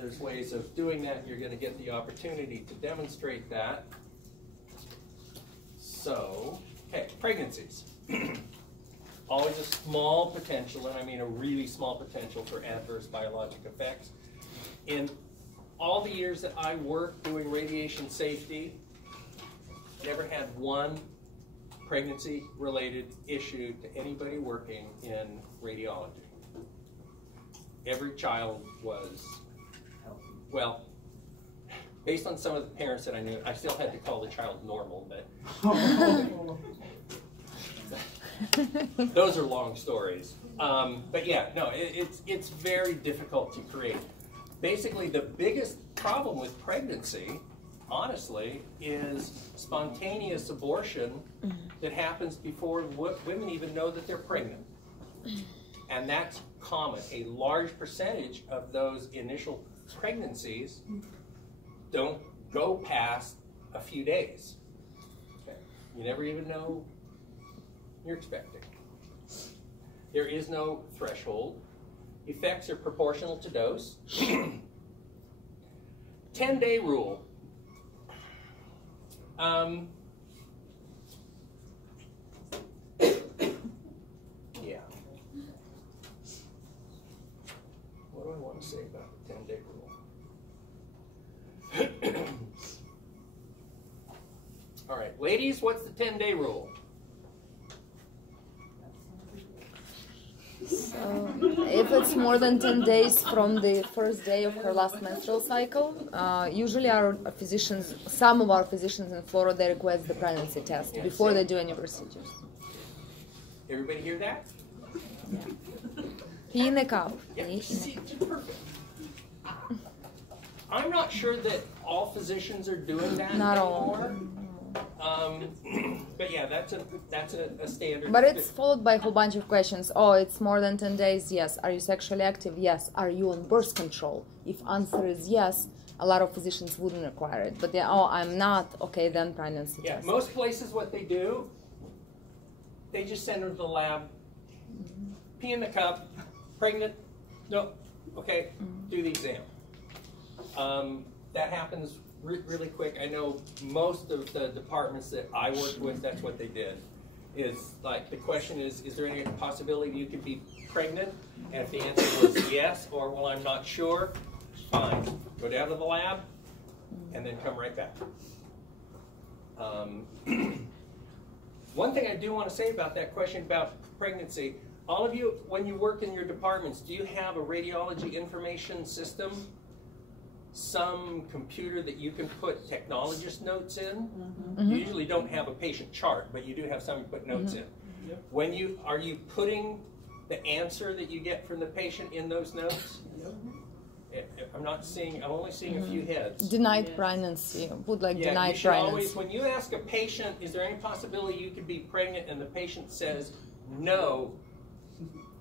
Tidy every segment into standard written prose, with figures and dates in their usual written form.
There's ways of doing that. You're going to get the opportunity to demonstrate that. So, okay, pregnancies. Always a small potential, and I mean a really small potential for adverse biologic effects. In all the years that I worked doing radiation safety, never had one pregnancy-related issue to anybody working in radiology. Every child was, well, based on some of the parents that I knew, I still had to call the child normal, but those are long stories. But yeah, no, it's very difficult to create. Basically, the biggest problem with pregnancy, honestly, is spontaneous abortion that happens before women even know that they're pregnant. And that's common. A large percentage of those initial pregnancies don't go past a few days. Okay. You never even know you're expecting. There is no threshold. Effects are proportional to dose. 10-day rule. Yeah. What do I want to say about the 10-day rule? All right, ladies, what's the 10-day rule? So, if it's more than 10 days from the first day of her last menstrual cycle, usually our physicians, some of our physicians in Florida, they request the pregnancy test before they do any procedures. Everybody hear that? Yeah. Pee in the cup. Yeah, see, perfect. I'm not sure that all physicians are doing that anymore. But yeah, that's a standard. But it's followed by a whole bunch of questions. Oh, it's more than 10 days? Yes. Are you sexually active? Yes. Are you on birth control? If answer is yes, a lot of physicians wouldn't require it. But oh, I'm not. Okay, then pregnancy test. Yeah, most places what they do, they just send her to the lab, pee in the cup, pregnant, no, okay, do the exam. That happens really quick. I know most of the departments that I worked with, that's what they did. Is like, the question is there any possibility you could be pregnant? And if the answer was yes, or well, I'm not sure, fine. Go down to the lab, and then come right back. One thing I do want to say about that question about pregnancy, all of you, when you work in your departments, do you have a radiology information system? Some computer that you can put technologist notes in? You usually don't have a patient chart, but you do have some you put notes in. When are you putting the answer that you get from the patient in those notes? I'm only seeing a few heads. Denied pregnancy. Would like yeah, denied you should pregnancy. Always, when you ask a patient, is there any possibility you could be pregnant, and the patient says no,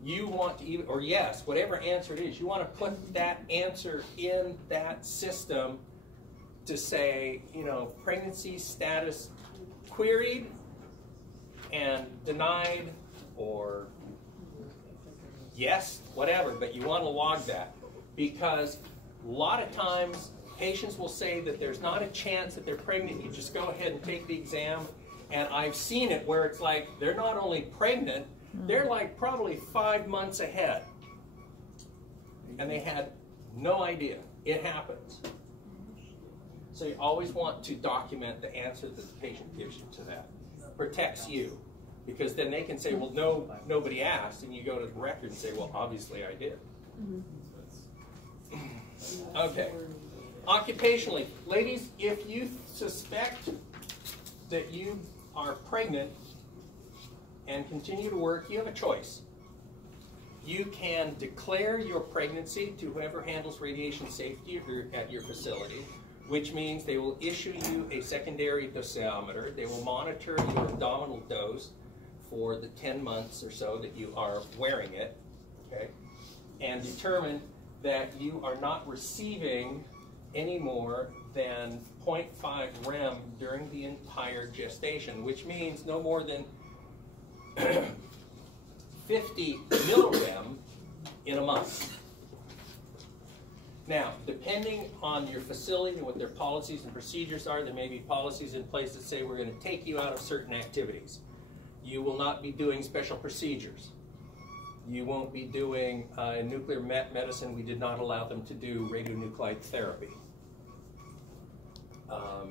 you want to either, or yes, whatever answer it is, you want to put that answer in that system to say, you know, pregnancy status queried and denied, or yes, whatever, but you want to log that. Because a lot of times patients will say that there's not a chance that they're pregnant, you just go ahead and take the exam. And I've seen it where it's like they're not only pregnant, they're like probably 5 months ahead. And they had no idea. It happens. So you always want to document the answer that the patient gives you to that. Protects you. Because then they can say, well, no, nobody asked. And you go to the record and say, well, obviously I did. Okay. Occupationally, ladies, if you suspect that you are pregnant and continue to work, you have a choice. You can declare your pregnancy to whoever handles radiation safety at your facility, which means they will issue you a secondary doseometer. They will monitor your abdominal dose for the 10 months or so that you are wearing it, okay, and determine that you are not receiving any more than 0.5 rem during the entire gestation, which means no more than 50 millirem in a month. Now, depending on your facility and what their policies and procedures are, there may be policies in place that say we're going to take you out of certain activities. You will not be doing special procedures. You won't be doing, in nuclear medicine, we did not allow them to do radionuclide therapy.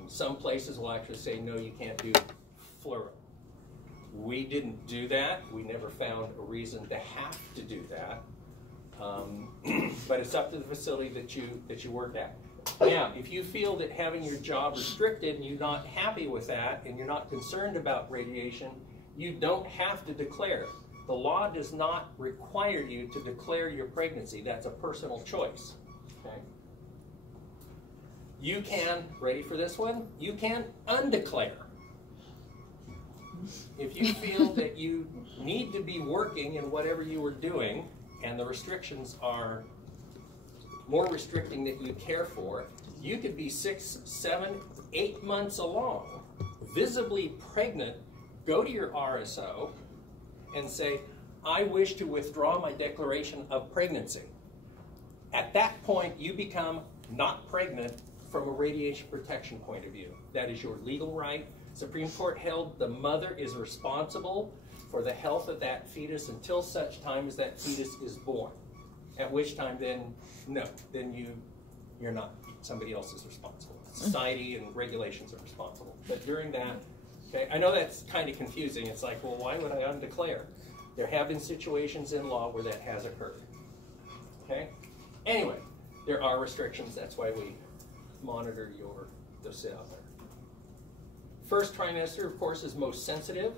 Some places will actually say, no, you can't do fluoro. We didn't do that. We never found a reason to have to do that. But it's up to the facility that you work at. Now, if you feel that having your job restricted and you're not happy with that and you're not concerned about radiation, you don't have to declare. The law does not require you to declare your pregnancy. That's a personal choice. Okay? You can, ready for this one? You can undeclare. If you feel that you need to be working in whatever you were doing and the restrictions are more restricting than you care for, you could be 6, 7, 8 months along, visibly pregnant, go to your RSO and say, I wish to withdraw my declaration of pregnancy. At that point, you become not pregnant from a radiation protection point of view. That is your legal right. Supreme Court held the mother is responsible for the health of that fetus until such time as that fetus is born. At which time then, no, then you're not. Somebody else is responsible. Society and regulations are responsible. But during that, okay, I know that's kind of confusing. It's like, well, why would I undeclare? There have been situations in law where that has occurred. Okay? Anyway, there are restrictions. That's why we monitor your dossier out there. First trimester, of course, is most sensitive.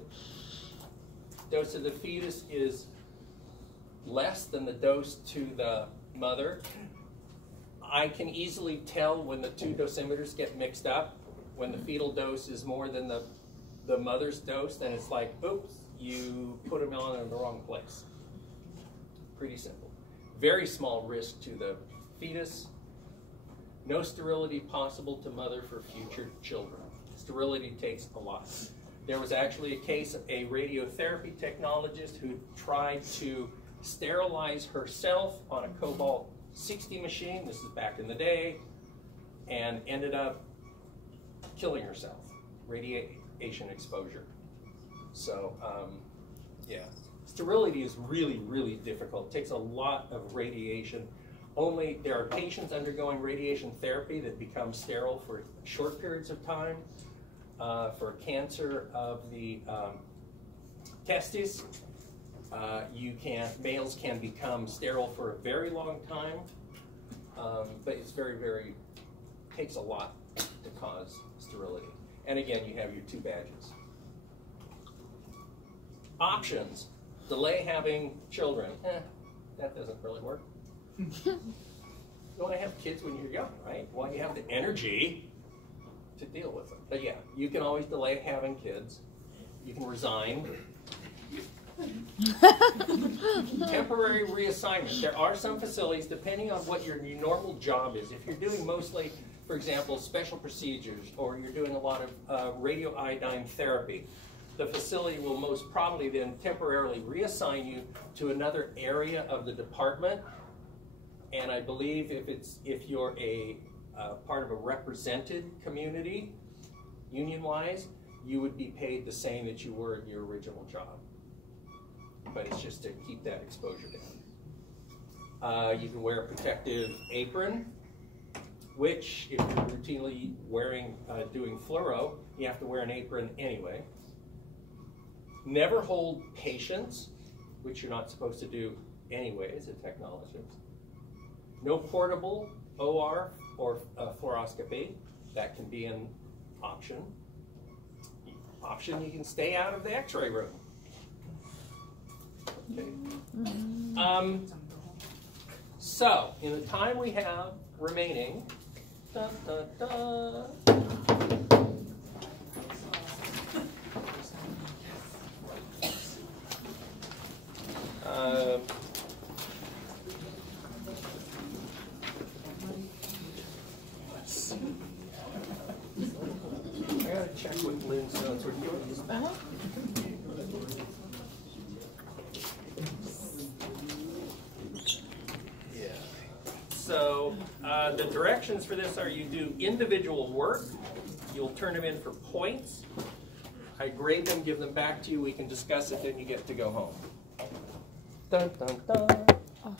Dose of the fetus is less than the dose to the mother. I can easily tell when the two dosimeters get mixed up. When the fetal dose is more than the mother's dose, then it's like, oops, you put them on in the wrong place. Pretty simple. Very small risk to the fetus. No sterility possible to mother for future children. Sterility takes a lot. There was actually a case of a radiotherapy technologist who tried to sterilize herself on a Cobalt-60 machine, this is back in the day, and ended up killing herself, radiation exposure. So, yeah, sterility is really, really difficult. It takes a lot of radiation. Only there are patients undergoing radiation therapy that become sterile for short periods of time. For cancer of the testes, males can become sterile for a very long time, but it's very, takes a lot to cause sterility. And again, you have your 2 badges. Options: delay having children. That doesn't really work. You want to have kids when you're young, right? Well, you have the energy to deal with them. But yeah, you can always delay having kids. You can resign. Temporary reassignment. There are some facilities, depending on what your normal job is. If you're doing mostly, for example, special procedures, or you're doing a lot of radioiodine therapy, the facility will most probably then temporarily reassign you to another area of the department. And I believe if you're a part of a represented community, union-wise, you would be paid the same that you were in your original job. But it's just to keep that exposure down. You can wear a protective apron, which if you're routinely doing fluoro, you have to wear an apron anyway. Never hold patients, which you're not supposed to do anyway as a technologist. No portable OR or fluoroscopy. That can be an option. You can stay out of the x-ray room. Okay. So, in the time we have remaining, let's see. I gotta check with Lynn's notes. We're doing this back. So, The directions for this are you do individual work. You'll turn them in for points. I grade them, give them back to you. We can discuss it, then you get to go home. Dun, dun, dun. Oh.